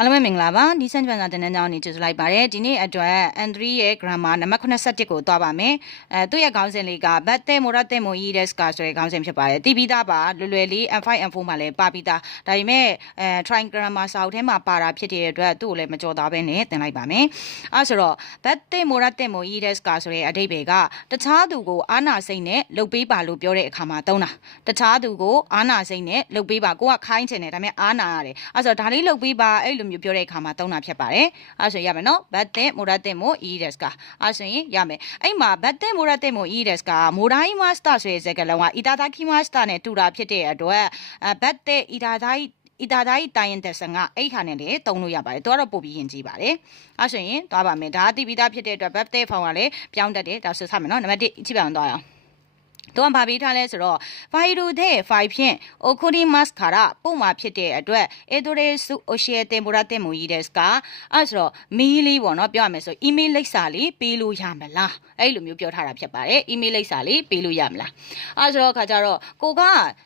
အားလုံးပဲမင်္ဂလာပါဒီစံကြံစာတင်နန်းကြောင်းနေကြိုဆိုလိုက်ပါတယ်ဒီနေ့အတွက် N3 ရဲ့ grammar နံပါတ်87ကိုသွားပါမယ်အဲသူ့ရဲ့ခေါင်းစဉ်လေးက batte morate mo ides ကဆိုတဲ့ခေါင်းစဉ်ဖြစ်ပါတယ်တီးပြီးသားပါလွယ်လွယ်လေး M5 M4 မှာလည်းပါပြီးသားဒါပေမဲ့အဲ try grammar စာအုပ်ထဲမှာပါတာဖြစ်တဲ့အတွက်သူ့ကိုလည်းမကြော်သားပဲနဲ့တင်လိုက်ပါမယ်အဲဆိုတော့ batte morate mo ides ကဆိုတဲ့အဓိပ္ပာယ်ကတခြားသူကိုအာနာစိတ်နဲ့လှုပ်ပေးပါလို့ပြောတဲ့အခါမှာသုံးတာတခြားသူကိုအာနာစိတ်နဲ့လှုပ်ပေးပါကိုကခိုင်းချင်တယ်ဒါပေမဲ့အာနာရတယ်အဲဆိုတော့ဒါလေးလှုပ်ပေးပါအဲ့လိုမျိုးပြောတဲ့အခါမှာသုံးတာဖြစ်ပါတယ်အဲဆိုရမယ်နော် batte morate mo ides ကအဲဆိုရင်ရမယ်အဲ့မှာ batte morate mo ides က morai master ဆိုတဲ့စကားလုံးက itadaki master နဲ့တူတာဖြစ်တဲ့အတွက်အဲ batte itadaki အီတာဒါကြီးတိုင်းရင်တဲ့ဆန်ကအဲ့ခါနဲ့လေတုံးလို့ရပါတယ်။သူကတော့ပို့ပြီးရင်ကြည့်ပါတယ်။အဲဆိုရင်သွားပါမယ်။ဒါအတိပိသားဖြစ်တဲ့အတွက် birthday ဖောင်ကလည်းပြောင်းတတ်တယ်။ဒါဆိုစမယ်နော်။နံပါတ်1ကြည့်ပါအောင်သွားရအောင်။ တော့ဗာပေးထားလဲဆိုတော့ဖာဟီရိုတဲ့5ဖြင့်အိုခိုဒီမတ်ခါရပုံမှာဖြစ်တဲ့အတွက်အေဒိုရေစုအိုရှီယတင်ဘူရာတင်မူကြီးတဲ့စကအဲ့ဆိုတော့မီးလေးပေါ့နော်ပြောရမယ်ဆိုအီးမေးလ်လိပ်စာလေးပေးလို့ရမလားအဲ့လိုမျိုးပြောထားတာဖြစ်ပါတယ်အီးမေးလ်လိပ်စာလေးပေးလို့ရမလားအဲ့ဆိုတော့ခါကြတော့ကိုက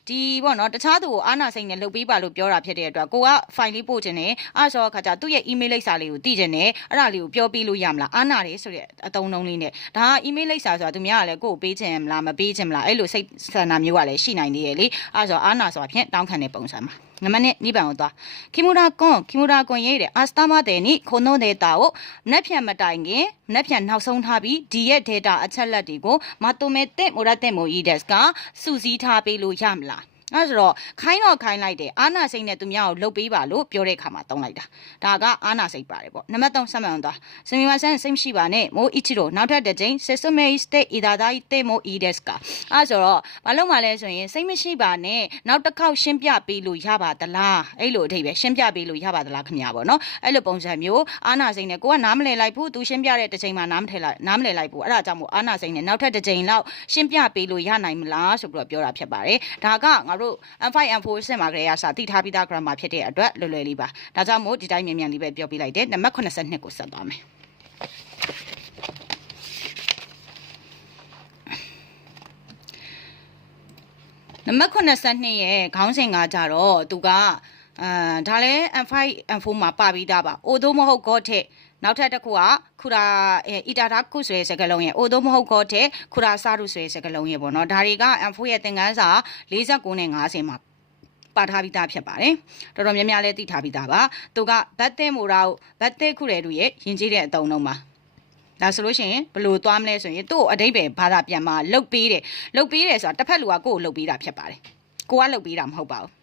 ဒီပေါ့နော်တခြားသူကိုအာနာစိန်နဲ့လှုပ်ပေးပါလို့ပြောတာဖြစ်တဲ့အတွက်ကိုကဖိုင်လေးပို့ခြင်းနဲ့အဲ့ဆိုတော့ခါကြသူ့ရဲ့အီးမေးလ်လိပ်စာလေးကိုတည်ခြင်းနဲ့အဲ့ဒါလေးကိုပြောပေးလို့ရမလားအာနာလေးဆိုတဲ့အတုံးလုံးလေးနဲ့ဒါကအီးမေးလ်လိပ်စာဆိုတာသူများကလည်းကိုကိုပေးခြင်းမလားမပေးခြင်းမလားအဲ့လိုစိတ်ဆန္ဒမျိုးကလည်းရှိနိုင်သေးရဲ့လေအဲ့ဆိုအာနာဆိုတာဖြင့်တောင်းခံတဲ့ပုံစံမှာနံပါတ်1နိဗ္ဗာန်ကိုသွားခိမူရာကွန်ခိမူရာကွန်ရေးတဲ့အာစတာမတဲ့နိခုံနိုဒေတာကိုနက်ဖြန်မတိုင်ခင်နက်ဖြန်နောက်ဆုံးထားပြီးဒီရဲ့ data အချက်လက်တွေကိုမတိုမဲတဲ့မိုရတဲ့မိုဤဒက်စ်ကစူးစီးထားပေးလို့ရမလား အဲဆိုတော့ခိုင်းတော့ခိုင်းလိုက်တယ်အာနာစိတ်နဲ့သူများကိုလှုပ်ပေးပါလို့ပြောတဲ့ခါမှာတုံးလိုက်တာဒါကအာနာစိတ်ပါတယ်ပေါ့နံပါတ်3ဆက်မှန်သွားစမီမဆန်စိတ်မရှိပါနဲ့မိုးအီချီရိုနောက်ထပ်တစ်ကြိမ်စစ်စမေစတေအီဒါဒိုင်တေမိုအီဒက်စကအဲဆိုတော့ဘာလို့မှလဲဆိုရင်စိတ်မရှိပါနဲ့နောက်တစ်ခေါက်ရှင်းပြပေးလို့ရပါသလားအဲ့လိုအထိပဲရှင်းပြပေးလို့ရပါသလားခင်ဗျာပေါ့နော်အဲ့လိုပုံစံမျိုးအာနာစိတ်နဲ့ကိုကနားမလည်လိုက်ဘူးသူရှင်းပြတဲ့တစ်ချိန်မှာနားမထည့်လိုက်နားမလည်လိုက်ဘူးအဲ့ဒါကြောင့်မို့အာနာစိတ်နဲ့နောက်ထပ်တစ်ချိန်လောက်ရှင်းပြပေးလို့ရနိုင်မလားဆိုပြီးတော့ပြောတာဖြစ်ပါတယ်ဒါကငါတို့ M5 M4 စင်မှာကလေးရစာတိထားပြီးသား grammar ဖြစ်တဲ့အတွက်လွယ်လွယ်လေးပါဒါကြောင့်မို့ဒီတိုင်းမြန်မြန်လေးပဲပြောပြလိုက်တယ်နံပါတ်82ကိုဆက်သွားမယ်နံပါတ်82ရဲ့ခေါင်းစဉ်ကကြတော့သူက အာဒါလဲ M5 M4 မှာပါပြီးသားပါအိုတို့မဟုတ်ကောထက်နောက်ထပ်တစ်ခုကခူရာအီတာတာကုဆိုတဲ့စကားလုံးရဲ့အိုတို့မဟုတ်ကောတဲ့ခူရာစာရုဆိုတဲ့စကားလုံးရဲ့ပေါ့နော်ဒါတွေက M4 ရဲ့သင်ခန်းစာ49နဲ့50မှာပါထားပြီးသားဖြစ်ပါတယ်တော်တော်များများလည်းသိထားပြီးသားပါသူကဘတ်သင်းမိုရာကိုဘတ်သဲခုရဲတို့ရဲ့ယဉ်ကျေးတဲ့အတုံးလုံးပါဒါဆိုလို့ရှိရင်ဘလို့သွားမလဲဆိုရင်သူ့အတိတ်ပဲဘာသာပြန်มาလုတ်ပေးတယ်လုတ်ပေးတယ်ဆိုတာတစ်ဖက်လူကကိုယ့်ကိုလုတ်ပေးတာဖြစ်ပါတယ်ကိုကလုတ်ပေးတာမဟုတ်ပါဘူး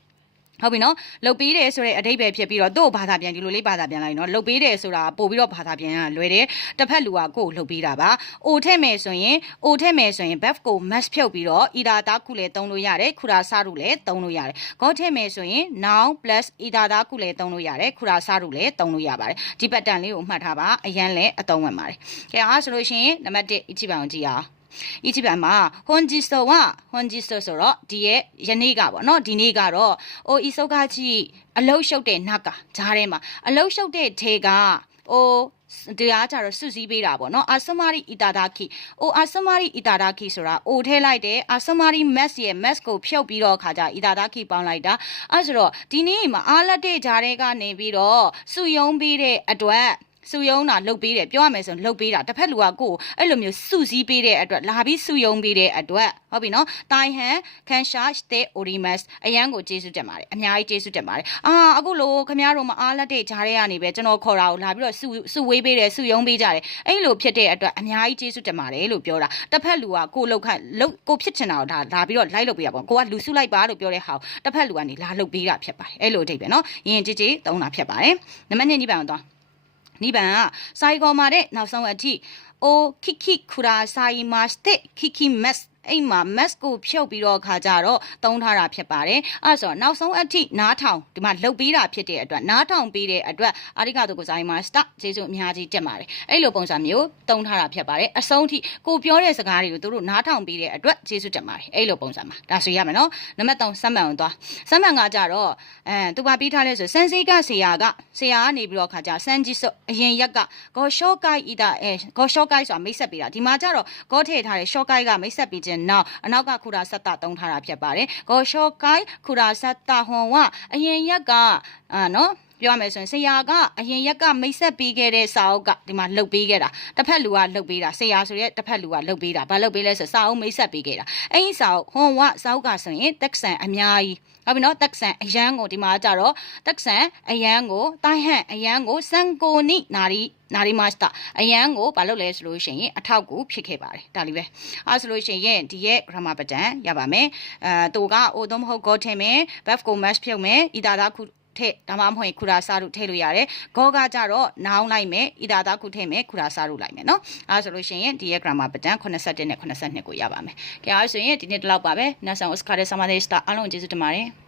ဟုတ်ပြီနော်လုတ်ပေးတယ်ဆိုတဲ့အဓိပ္ပာယ်ဖြစ်ပြီးတော့သူ့ဘာသာပြန်ဒီလိုလေးဘာသာပြန်လိုက်နော်လုတ်ပေးတယ်ဆိုတာပို့ပြီးတော့ဘာသာပြန်ရလွယ်တယ်တစ်ဖက်လူကကိုယ်လုတ်ပေးတာပါအိုထက်မယ်ဆိုရင်အိုထက်မယ်ဆိုရင် buff ကို mass ဖြုတ်ပြီးတော့ ida တာခုလည်းသုံးလို့ရတယ်ခူရာစာရုလည်းသုံးလို့ရတယ်ခေါထက်မယ်ဆိုရင် noun plus ida တာခုလည်းသုံးလို့ရတယ်ခူရာစာရုလည်းသုံးလို့ရပါတယ်ဒီ pattern လေးကိုမှတ်ထားပါအရန်လည်းအသုံးဝင်ပါတယ်ကဲအားဆိုလို့ရှိရင်နံပါတ်1အကြည့်ပါအောင်ကြည့်အောင် ။ Ichiban မှာ Honji so wa Honji so ဆိုတော့ဒီရဲ့ယနေ့ကပေါ့နော်ဒီနေ့ကတော့ O Isokachi အလုတ်ရှုပ်တဲ့နကဂျားထဲမှာအလုတ်ရှုပ်တဲ့ထဲက O တရားကြတော့စုစည်းပေးတာပေါ့နော်အာဆမရီအီတာဒါခိအိုအာဆမရီအီတာဒါခိဆိုတာအိုထဲလိုက်တယ်အာဆမရီမက်ရဲ့မက်ကိုဖြုတ်ပြီးတော့ခါကြအီတာဒါခိပေါင်းလိုက်တာအဲဆိုတော့ဒီနေ့မှာအားလက်တဲ့ဂျားထဲကနေပြီးတော့စုယုံပေးတဲ့အတွက် စုယုံတာလှုပ်ပေးတယ်ပြောရမယ်ဆိုရင်လှုပ်ပေးတာတစ်ဖက်လူကကိုယ်အဲ့လိုမျိုးစုစည်းပေးတဲ့အတွက်လာပြီးစုယုံပေးတဲ့အတွက်ဟုတ်ပြီနော်တိုင်ဟန်ကန်ရှာတဲ့အိုရီမတ်အရန်ကိုကျေးဇူးတင်ပါတယ်အများကြီးကျေးဇူးတင်ပါတယ်အာအခုလိုခမရတို့မအားလက်တဲ့ဂျားတွေကနေပဲကျွန်တော်ခေါ်တာကိုလာပြီးတော့စုစုဝေးပေးတယ်စုယုံပေးကြတယ်အဲ့လိုဖြစ်တဲ့အတွက်အများကြီးကျေးဇူးတင်ပါတယ်လို့ပြောတာတစ်ဖက်လူကကိုလှုပ်ခန့်လှုပ်ကိုဖြစ်ချင်တာကိုဒါလာပြီးတော့လိုက်လှုပ်ပေးတာပေါ့ကိုကလူစုလိုက်ပါလို့ပြောတဲ့ဟာကိုတစ်ဖက်လူကနေလာလှုပ်ပေးတာဖြစ်ပါတယ်အဲ့လိုအဓိပ္ပာယ်နော်ယင်ကြည်ကြည်သုံးတာဖြစ်ပါတယ်နံပါတ်2ညီပါအောင်သွား 2番、最後までなおさんは、お聞きくださいまして、聞きます。 အိမ်မှာ mask ကိုဖြုတ်ပြီးတော့ခါကြတော့တုံးထားတာဖြစ်ပါတယ်အဲဆိုတော့နောက်ဆုံးအထိနားထောင်ဒီမှာလှုပ်ပေးတာဖြစ်တဲ့အတွက်နားထောင်ပေးတဲ့အတွက်အာရိကတို့ကိုဇာယမာစတကျေးဇူးအများကြီးတက်ပါတယ်အဲ့လိုပုံစံမျိုးတုံးထားတာဖြစ်ပါတယ်အဆုံးထိကိုပြောတဲ့စကားတွေကိုတို့နားထောင်ပေးတဲ့အတွက်ကျေးဇူးတက်ပါတယ်အဲ့လိုပုံစံမှာဒါဆိုရမယ်နော်နံပါတ်3စမ်းမှန်အောင်သွားစမ်းမှန်ကကြတော့အဲသူပါပြီးထားလဲဆိုစန်စီကဆရာကဆရာကနေပြီးတော့ခါကြစန်ဂျီဆိုအရင်ရက်ကဂေါ်ရှော့ကိုက်ဤတာအဲဂေါ်ရှော့ကိုက်ဆိုတာမိတ်ဆက်ပေးတာဒီမှာကြတော့ဂေါ်ထည့်ထားတဲ့ရှော့ကိုက်ကမိတ်ဆက်ပေးခြင်းနောက်အနောက်ကခူရာဆက်တာတုံးထားတာဖြစ်ပါတယ်ဂေါ်ရှော့ကိုက်ခူရာဆက်တာဟွန်ဝအရင်ရက်ကအာနော် ပြောရမယ်ဆိုရင်ဆရာကအရင်ရက်ကမိတ်ဆက်ပေးခဲ့တဲ့စာအုပ်ကဒီမှာလုတ်ပေးခဲ့တာတစ်ဖက်လူကလုတ်ပေးတာဆရာဆိုရက်တစ်ဖက်လူကလုတ်ပေးတာဘာလုတ်ပေးလဲဆိုစာအုပ်မိတ်ဆက်ပေးခဲ့တာအဲ့ဒီစာအုပ်ဟွန်ဝစာအုပ်ကဆိုရင်တက်ဆန်အများကြီးဟုတ်ပြီနော်တက်ဆန်အရန်ကိုဒီမှာကြတော့တက်ဆန်အရန်ကိုတိုင်းဟန်အရန်ကိုစံကိုနိနာရီနာရီမတ်စတာအရန်ကိုဘာလုပ်လဲဆိုလို့ရှိရင်အထောက်ကူဖြစ်ခဲ့ပါတယ်ဒါလေးပဲအဲဆိုလို့ရှိရင်ဒီရဲ့ grammar pattern ရပါမယ်အဲတူကအိုတော့မဟုတ် go ထင်မယ် verb ကို match ဖြုတ်မယ်ဤတာတာခု ထည့်ဒါမှမဟုတ်ခူရာစာတို့ထည့်လို့ရတယ်။ဂောကကြတော့နောင်းလိုက်မယ်။ဤတာတာခုထည့်မယ်ခူရာစာတို့လိုက်မယ်နော်။အဲဆိုလို့ရှိရင်ဒီရဲ့ grammar pattern 81နဲ့82ကိုရပါမယ်။ကြည့်အားဆိုရင်ဒီနေ့ဒီလောက်ပါပဲ။နတ်ဆန် Oscar ရဲ့ Summer Day Star အားလုံးကျေးဇူးတင်ပါတယ်။